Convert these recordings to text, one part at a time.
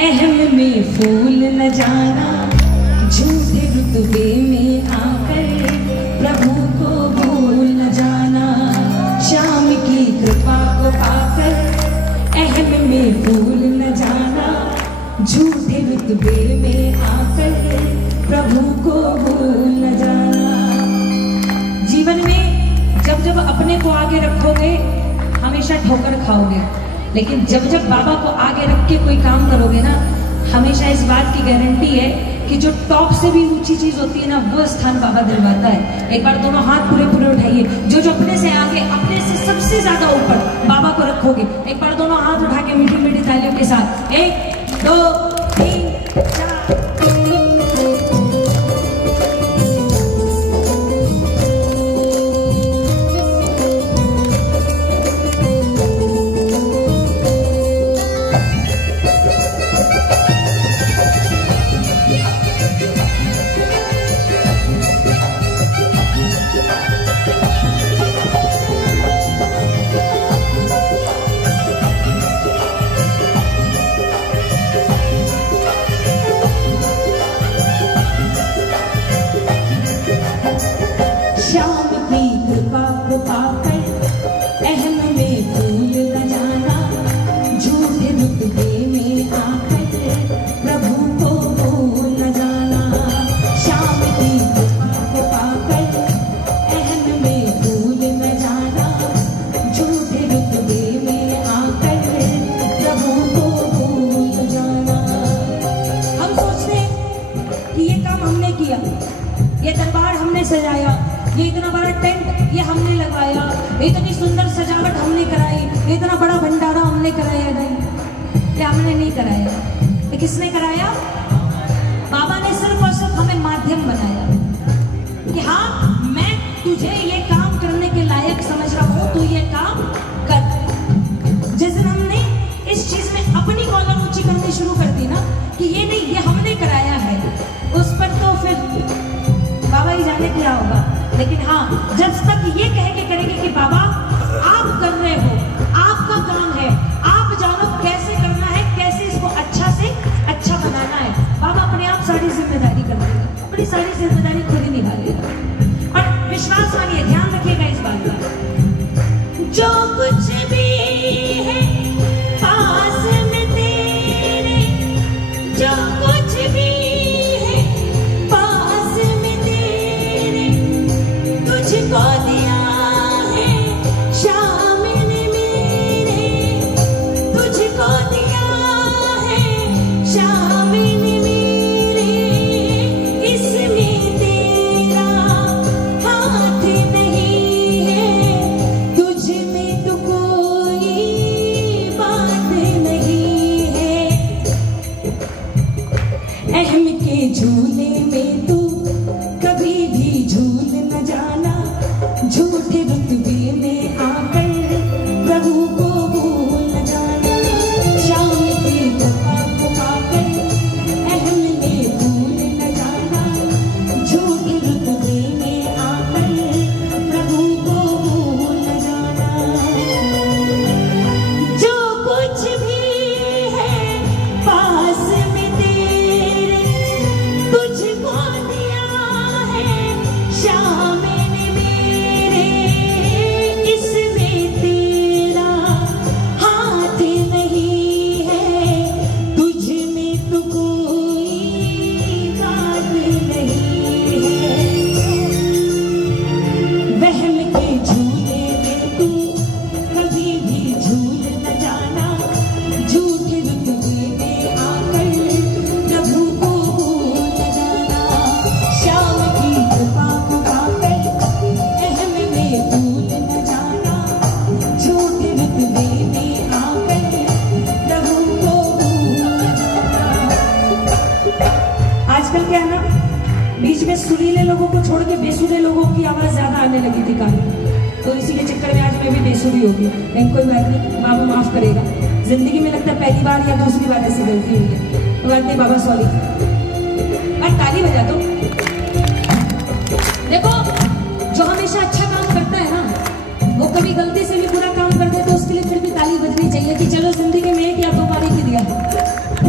अहम में फूल न जाना, झूठे रुतबे में आकर प्रभु को भूल न जाना। श्याम की कृपा को पाकर अहम में फूल न जाना, झूठे रुतबे में आकर प्रभु को भूल न जाना। जीवन में जब जब अपने को आगे रखोगे हमेशा ठोकर खाओगे, लेकिन जब जब बाबा को आगे रख के कोई काम करोगे ना, हमेशा इस बात की गारंटी है कि जो टॉप से भी ऊंची चीज होती है ना, वो स्थान बाबा दिलवाता है। एक बार दोनों हाथ पूरे पूरे उठाइए, जो जो अपने से आगे, अपने से सबसे ज्यादा ऊपर बाबा को रखोगे। एक बार दोनों हाथ उठा के मीठी मीठी तालियों के साथ 1 2 3 4। ये दरबार हमने सजाया, ये इतना बड़ा टेंट ये हमने लगाया, इतनी सुंदर सजावट हमने कराई, इतना बड़ा भंडारा हमने कराया। नहीं, ये हमने नहीं कराया। ये किसने कराया? बाबा ने सिर्फ और सिर्फ हमें माध्यम बनाया कि हाँ, मैं तुझे ये काम करने के लायक समझ रहा हूँ, तू ये काम कर। जिस दिन हमने इस चीज में अपनी कॉलम ऊंची करनी शुरू कर दी ना कि ये नहीं, ये हमने कराया है, उस पर तो फिर बाबा ही जाने क्या होगा। लेकिन हाँ, जब तक ये कह के करेंगे कि बाबा आप कर रहे हो, आपका काम है, आप जानो कैसे करना है, कैसे इसको अच्छा से अच्छा बनाना है, बाबा अपने आप सारी जिम्मेदारी कर देगा, अपनी सारी जिम्मेदारी खुद ही निभा लेगा। और विश्वास मानिए, ध्यान रखिएगा इस बात का, जो कुछ भी है पास में तेरे, जो कुछ भी तुझको दिया है श्याम ने मेरे, तुझको दिया है श्याम ने मेरे, इसमें तेरा हाथ नहीं है, तुझ में तो कोई बात नहीं है। अहम के झूले में तू कभी भी झूल न जाना, झूठे रुतबे में आकर प्रभु को भूल न जाना। श्याम की कृपा को पाकर अहम में भूल न जाना, झूठे रुतबे में आकर प्रभु को भूल न जाना। जो कुछ भी है पास में तेरे, तुझको दिया है श्याम ने मेरे, इसमें तेरा हाथ नहीं है, तुझ में तो कोई बात नहीं है। वहम के झूले में तू कभी भी झूल न जाना, झूठे रुतबे में आकर प्रभु को भूल न जाना। श्याम की कृपा को पाकर अहम में भूल न जाना, झूठे रुतबे में आकर प्रभु को भूल न जाना। आजकल क्या है ना, बीच में सुरीले लोगों को छोड़ के बेसुरे लोगों की आवाज ज्यादा आने लगी थी काफी, तो इसी के चक्कर में आज मैं भी बेसुरी हो गई। लेकिन कोई बात नहीं, बाबा माफ करेगा। जिंदगी में लगता है पहली बार या दूसरी बार ऐसी गलती हुई है, तो बात नहीं, बाबा सॉरी। और ताली बजा दो। देखो, जो हमेशा अच्छा काम करता है ना, वो कभी गलती से भी बुरा काम कर दे तो उसके लिए फिर भी ताली बजनी चाहिए कि चलो जिंदगी में एक या दो बार ही दिया।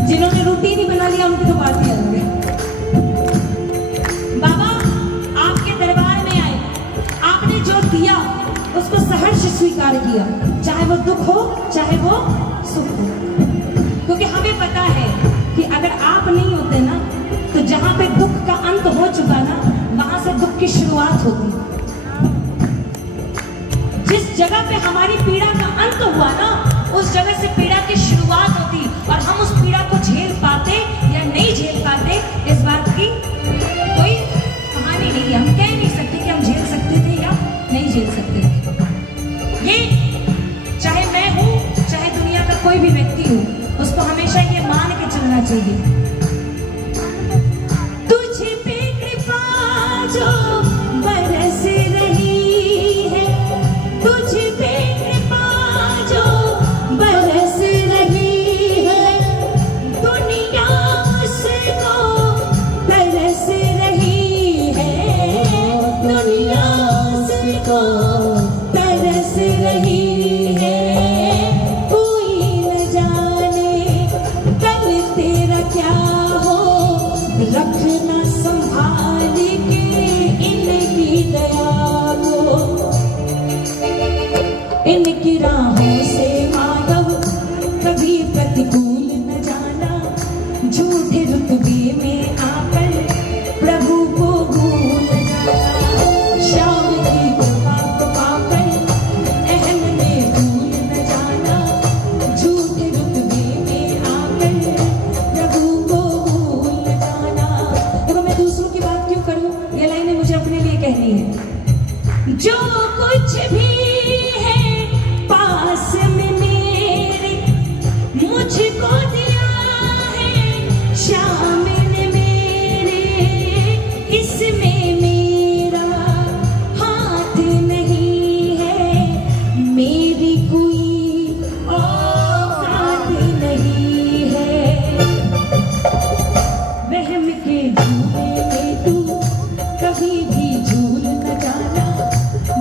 जिन्होंने लिया उनकी तो बात ही अलग है। बाबा आपके दरबार में आए, आपने जो दिया उसको सहर्ष स्वीकार किया, चाहे वो दुख हो चाहे वो सुख हो, क्योंकि हमें पता है कि अगर आप नहीं होते ना तो जहां पे दुख का अंत हो चुका ना वहां से दुख की शुरुआत होती। जिस जगह पे हमारी पीड़ा का अंत हुआ ना उस जगह से पीड़ा की शुरुआत होती, और हम उस पीड़ा को झेल पाते या नहीं झेल पाते इस बात की कोई कहानी नहीं है। हम कह नहीं सकते कि हम झेल सकते थे या नहीं झेल सकते थे। ये चाहे मैं हूं चाहे दुनिया का कोई भी व्यक्ति हो, उसको हमेशा ये मान के चलना चाहिए, तुझ पे कृपा जो बरस रही है, तुझ पे कृपा जो बरस रही है, दुनिया उसको तरस रही है, दुनिया उसको तरस रही है, कोई न जाने कल तेरा क्या हो, रखना संभाल के इनकी दया को, इनकी राहों से माधव कभी प्रतिकूल न जाना, झूठे रुतबे में आकर प्रभु को भूल जाना, श्याम की कृपा को पाकर अहम में भूल न जाना, झूठे रुतबे में आकर प्रभु को भूल जाना। देखो मैं दूसरों की बात क्यों करूं, ये लाइनें मुझे अपने लिए कहनी है। जो कुछ भी है पास में मेरे मुझको दिया है श्याम ने मेरे, इसमें मेरा हाथ नहीं है, मेरी कोई औकात नहीं है, वहम के झूले में तू कभी भी झूल न जाना,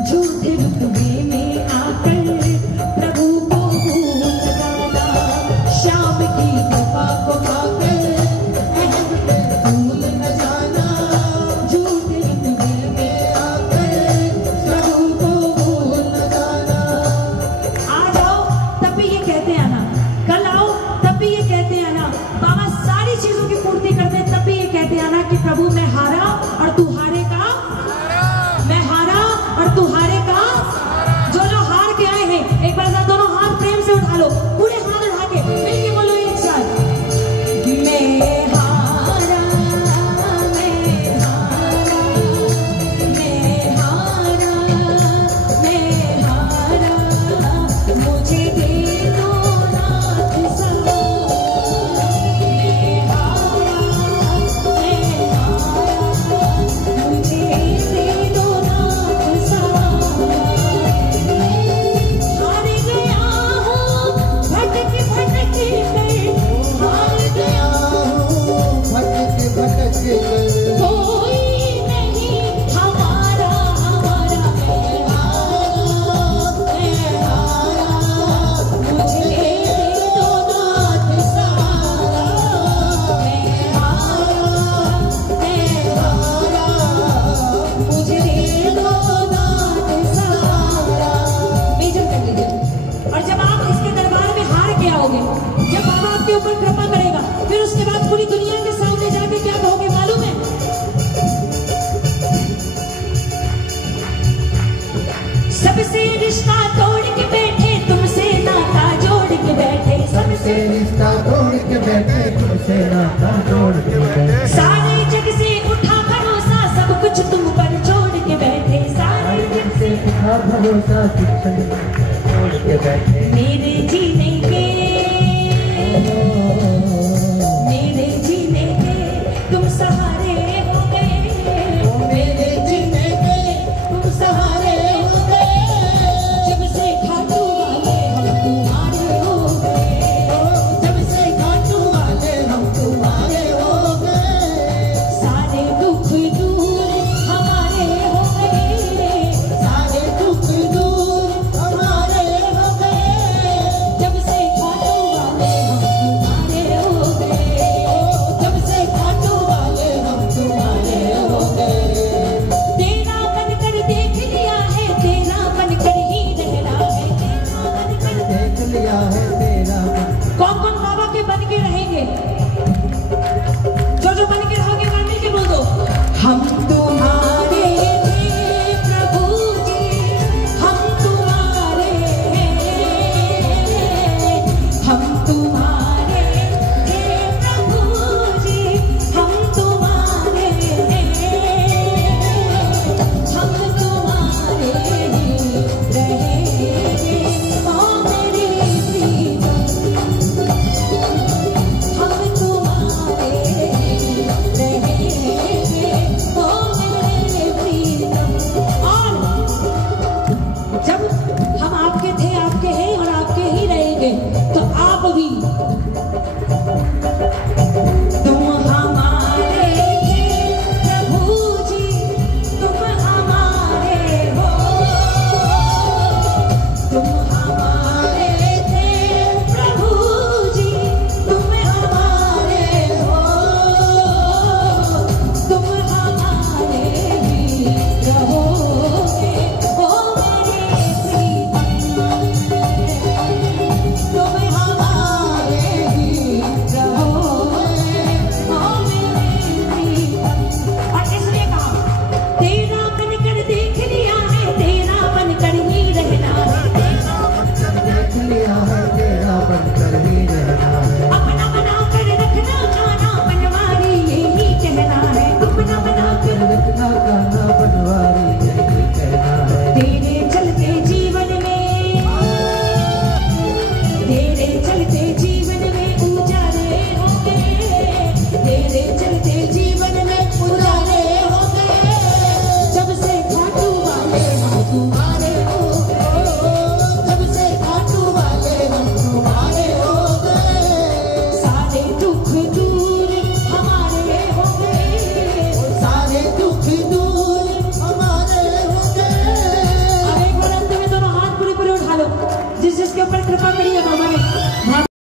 झूठे रुतबे में आकर प्रभु को भूल जाना, श्याम की कृपा को पाकर अहम में भूल न जाना, झूठे रुतबे में आकर प्रभु को भूल न जाना। आज आओ तब भी ये कहते आना, कल आओ तब भी ये कहते आना, बाबा सारी चीजों की पूर्ति करते तब भी ये कहते आना कि प्रभु मैं हारा और तू हारेगा, मैं हारा और तू हारेगा। जो लोग हार के आए हैं एक बार दोनों हाथ प्रेम से उठा लो, पूरे हाथ उठा के मिलके बोलो एक साथ, मैं हारा, मैं हारा, मैं हारा, मैं हारा, मुझे दे दो नाथ सहारा, मैं हारा, मैं हारा, मुझे दे दो नाथ सहारा, हार गया हूँ भटक भटक कर, हार गया हूँ भटक भटक कर, कोई नहीं हमारा, हमारा मैं हारा, मुझे दे दो नाथ सहारा, मैं हारा, मुझे दे दो नाथ सहारा। मेजर कर लीजिए। और जब आप इसके दरबार में हार के आओगे, जब बाबा आपके ऊपर कृपा करेगा, फिर उसके बाद पूरी दुनिया के सामने जाके क्या कहोगे मालूम है? सबसे रिश्ता तोड़ के बैठे, तुमसे नाता जोड़ के बैठे, सबसे रिश्ता तोड़ के बैठे, तुमसे नाता जोड़ के बैठे, सारे जग से उठा भरोसा, सब कुछ तुम पर छोड़ के बैठे, सारे जग से उठा भरोसा तुझसे छोड़ के बैठे, मेरे जीने के, मेरे जीने के तुम सहारे हो गए, मेरे जीने के तुम सहारे हो गए, जब से खाटू वाले हम तुम्हारे हो गए, जब से खाटू वाले हम तुम्हारे हो गए, सारे दुख दूर हमारे हो गए, सारे दुख दूर तुम्हारे